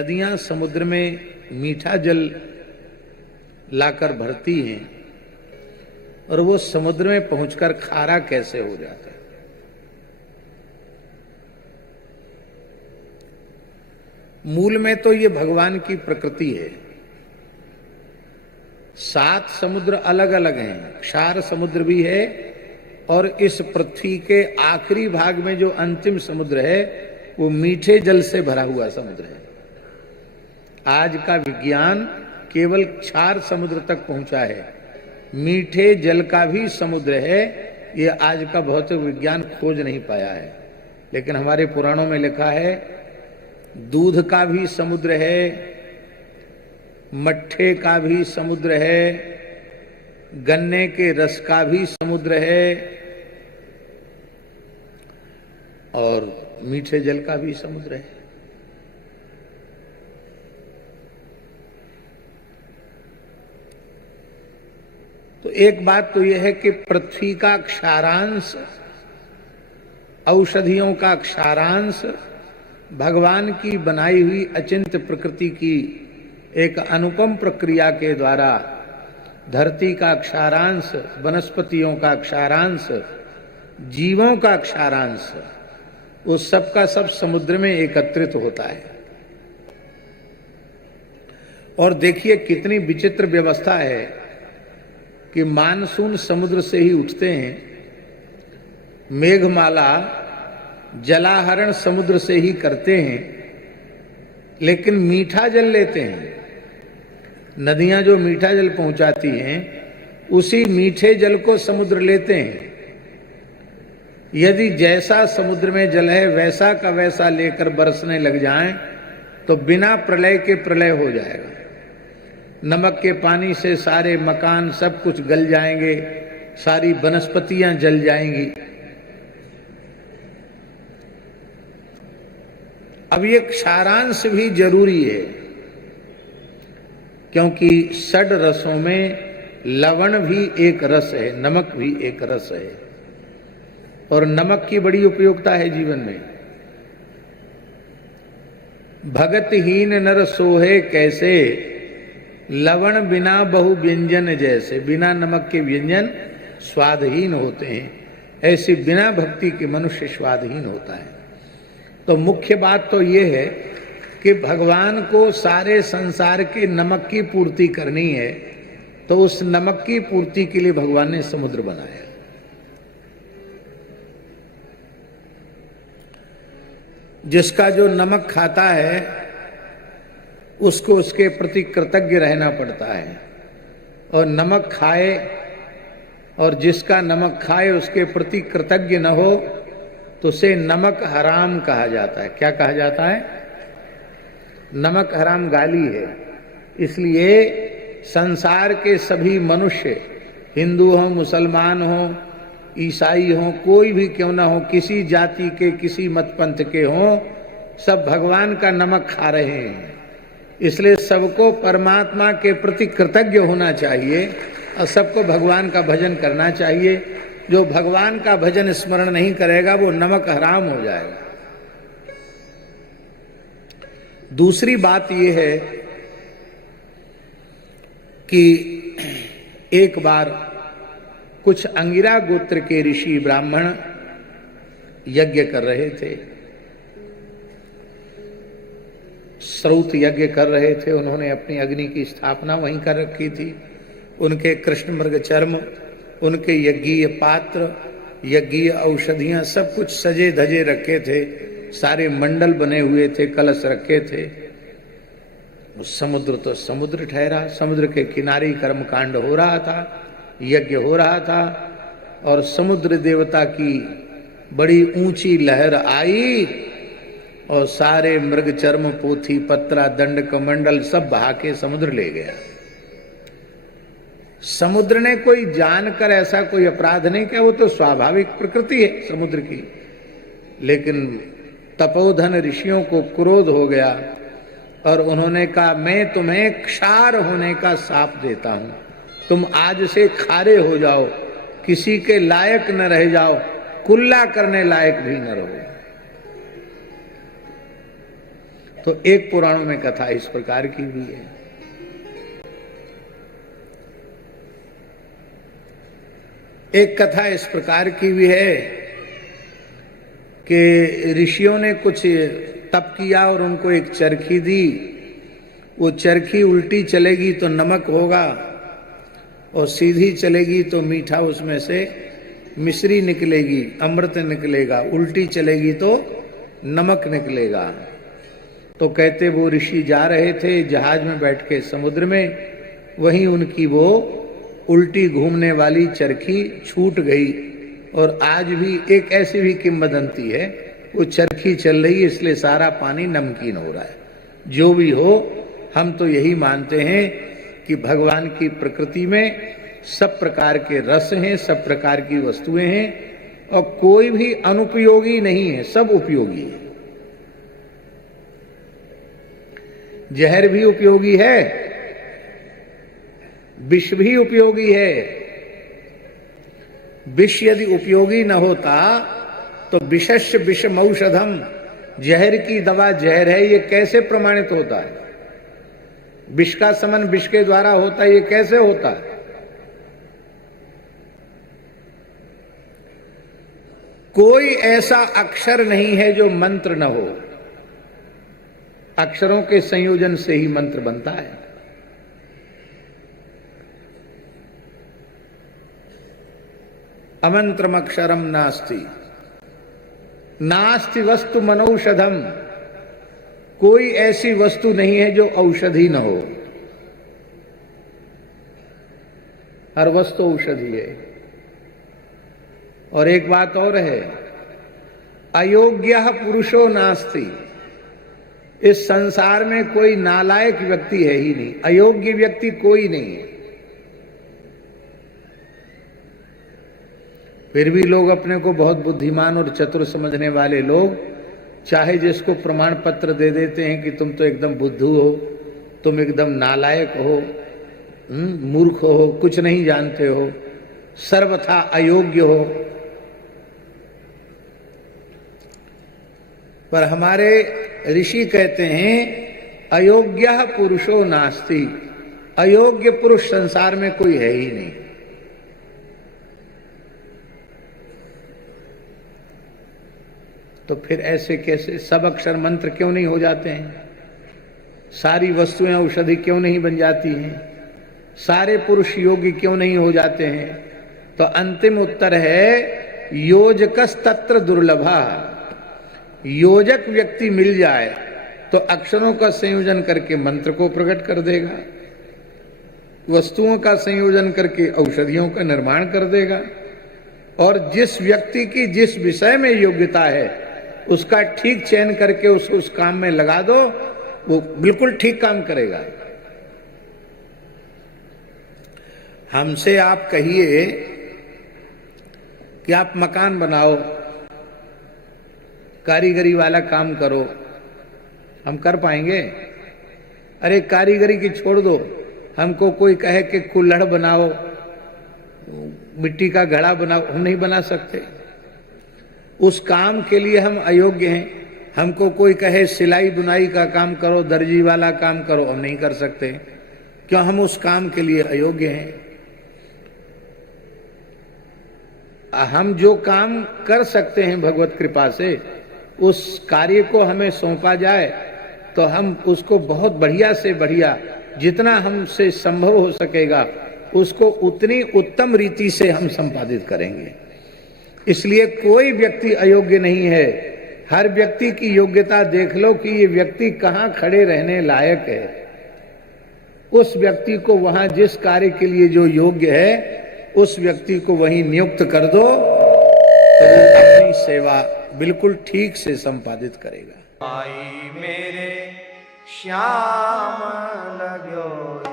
नदियां समुद्र में मीठा जल लाकर भरती हैं और वो समुद्र में पहुंचकर खारा कैसे हो जाता है। मूल में तो ये भगवान की प्रकृति है। 7 समुद्र अलग अलग हैं, क्षार समुद्र भी है और इस पृथ्वी के आखिरी भाग में जो अंतिम समुद्र है वो मीठे जल से भरा हुआ समुद्र है। आज का विज्ञान केवल क्षार समुद्र तक पहुंचा है, मीठे जल का भी समुद्र है, ये आज का भौतिक विज्ञान खोज नहीं पाया है। लेकिन हमारे पुराणों में लिखा है दूध का भी समुद्र है, मट्ठे का भी समुद्र है, गन्ने के रस का भी समुद्र है और मीठे जल का भी समुद्र है। तो एक बात तो यह है कि पृथ्वी का क्षारांश, औषधियों का क्षारांश भगवान की बनाई हुई अचिंत्य प्रकृति की एक अनुपम प्रक्रिया के द्वारा धरती का क्षारांश, वनस्पतियों का क्षारांश, जीवों का क्षारांश, उस सब का सब समुद्र में एकत्रित होता है। और देखिए कितनी विचित्र व्यवस्था है कि मानसून समुद्र से ही उठते हैं, मेघमाला जलाहरण समुद्र से ही करते हैं, लेकिन मीठा जल लेते हैं। नदियां जो मीठा जल पहुंचाती हैं उसी मीठे जल को समुद्र लेते हैं। यदि जैसा समुद्र में जल है वैसा का वैसा लेकर बरसने लग जाएं तो बिना प्रलय के प्रलय हो जाएगा। नमक के पानी से सारे मकान सब कुछ गल जाएंगे, सारी वनस्पतियां जल जाएंगी। अब ये क्षारांश भी जरूरी है, क्योंकि षड रसों में लवण भी एक रस है, नमक भी एक रस है, और नमक की बड़ी उपयोगिता है जीवन में। भगतहीन नर सोहे कैसे, लवण बिना बहु व्यंजन जैसे। बिना नमक के व्यंजन स्वादहीन होते हैं, ऐसे बिना भक्ति के मनुष्य स्वादहीन होता है। तो मुख्य बात तो ये है कि भगवान को सारे संसार के नमक की पूर्ति करनी है, तो उस नमक की पूर्ति के लिए भगवान ने समुद्र बनाया। जिसका जो नमक खाता है उसको उसके प्रति कृतज्ञ रहना पड़ता है, और नमक खाए और जिसका नमक खाए उसके प्रति कृतज्ञ न हो तो उसे नमक हराम कहा जाता है। क्या कहा जाता है? नमक हराम गाली है। इसलिए संसार के सभी मनुष्य, हिंदू हो, मुसलमान हो, ईसाई हो, कोई भी क्यों ना हो, किसी जाति के, किसी मत पंथ के हो, सब भगवान का नमक खा रहे हैं। इसलिए सबको परमात्मा के प्रति कृतज्ञ होना चाहिए और सबको भगवान का भजन करना चाहिए। जो भगवान का भजन स्मरण नहीं करेगा वो नमक हराम हो जाएगा। दूसरी बात यह है कि एक बार कुछ अंगिरा गोत्र के ऋषि ब्राह्मण यज्ञ कर रहे थे, श्रौत यज्ञ कर रहे थे। उन्होंने अपनी अग्नि की स्थापना वहीं कर रखी थी। उनके कृष्ण मृग चर्म, उनके यज्ञीय पात्र, यज्ञीय औषधियां सब कुछ सजे धजे रखे थे, सारे मंडल बने हुए थे, कलश रखे थे। समुद्र तो समुद्र ठहरा, समुद्र के किनारे कर्मकांड हो रहा था, यज्ञ हो रहा था, और समुद्र देवता की बड़ी ऊंची लहर आई और सारे मृग चर्म, पोथी पत्रा, दंड कमंडल सब बहा के समुद्र ले गया। समुद्र ने कोई जानकर ऐसा कोई अपराध नहीं किया, वो तो स्वाभाविक प्रकृति है समुद्र की। लेकिन तपोधन ऋषियों को क्रोध हो गया और उन्होंने कहा मैं तुम्हें क्षार होने का शाप देता हूं, तुम आज से खारे हो जाओ, किसी के लायक न रह जाओ, कुल्ला करने लायक भी न रहो। तो एक पुराणों में कथा इस प्रकार की हुई है। एक कथा इस प्रकार की भी है कि ऋषियों ने कुछ तप किया और उनको एक चरखी दी। वो चरखी उल्टी चलेगी तो नमक होगा और सीधी चलेगी तो मीठा उसमें से मिश्री निकलेगी, अमृत निकलेगा। उल्टी चलेगी तो नमक निकलेगा। तो कहते वो ऋषि जा रहे थे जहाज में बैठ के समुद्र में, वहीं उनकी वो उल्टी घूमने वाली चरखी छूट गई। और आज भी एक ऐसी भी किंवदंती है, वो चरखी चल रही है इसलिए सारा पानी नमकीन हो रहा है। जो भी हो, हम तो यही मानते हैं कि भगवान की प्रकृति में सब प्रकार के रस हैं, सब प्रकार की वस्तुएं हैं और कोई भी अनुपयोगी नहीं है, सब उपयोगी है। जहर भी उपयोगी है, विष भी उपयोगी है। विष यदि उपयोगी न होता तो विषस्य विषमौषधम, जहर की दवा जहर है, ये कैसे प्रमाणित होता है? विष का समन विष के द्वारा होता है, ये कैसे होता है? कोई ऐसा अक्षर नहीं है जो मंत्र न हो। अक्षरों के संयोजन से ही मंत्र बनता है। अमंत्रम अक्षरम नास्ति, नास्ति वस्तु मनौषधम, कोई ऐसी वस्तु नहीं है जो औषधि न हो। हर वस्तु औषधि है। और एक बात और है, अयोग्य पुरुषो नास्ति, इस संसार में कोई नालायक व्यक्ति है ही नहीं, अयोग्य व्यक्ति कोई नहीं है। फिर भी लोग अपने को बहुत बुद्धिमान और चतुर समझने वाले लोग चाहे जिसको प्रमाण पत्र दे देते हैं कि तुम तो एकदम बुद्धू हो, तुम एकदम नालायक हो, मूर्ख हो, कुछ नहीं जानते हो, सर्वथा अयोग्य हो। पर हमारे ऋषि कहते हैं अयोग्य पुरुषो नास्ति, अयोग्य पुरुष संसार में कोई है ही नहीं। तो फिर ऐसे कैसे सब अक्षर मंत्र क्यों नहीं हो जाते हैं? सारी वस्तुएं औषधि क्यों नहीं बन जाती हैं? सारे पुरुष योगी क्यों नहीं हो जाते हैं? तो अंतिम उत्तर है योजकस तत्र दुर्लभा। योजक व्यक्ति मिल जाए तो अक्षरों का संयोजन करके मंत्र को प्रकट कर देगा, वस्तुओं का संयोजन करके औषधियों का निर्माण कर देगा। और जिस व्यक्ति की जिस विषय में योग्यता है उसका ठीक चयन करके उसको उस काम में लगा दो, वो बिल्कुल ठीक काम करेगा। हमसे आप कहिए कि आप मकान बनाओ, कारीगरी वाला काम करो, हम कर पाएंगे? अरे कारीगरी की छोड़ दो, हमको कोई कहे कि कुल्हड़ बनाओ, मिट्टी का घड़ा बनाओ, हम नहीं बना सकते। उस काम के लिए हम अयोग्य हैं। हमको कोई कहे सिलाई बुनाई का काम करो, दर्जी वाला काम करो, हम नहीं कर सकते। क्यों? हम उस काम के लिए अयोग्य हैं। हम जो काम कर सकते हैं भगवत कृपा से, उस कार्य को हमें सौंपा जाए तो हम उसको बहुत बढ़िया से बढ़िया, जितना हमसे संभव हो सकेगा, उसको उतनी उत्तम रीति से हम संपादित करेंगे। इसलिए कोई व्यक्ति अयोग्य नहीं है। हर व्यक्ति की योग्यता देख लो कि ये व्यक्ति कहाँ खड़े रहने लायक है। उस व्यक्ति को वहां जिस कार्य के लिए जो योग्य है, उस व्यक्ति को वहीं नियुक्त कर दो तो वो अपनी सेवा बिल्कुल ठीक से संपादित करेगा। आई मेरे श्याम लगो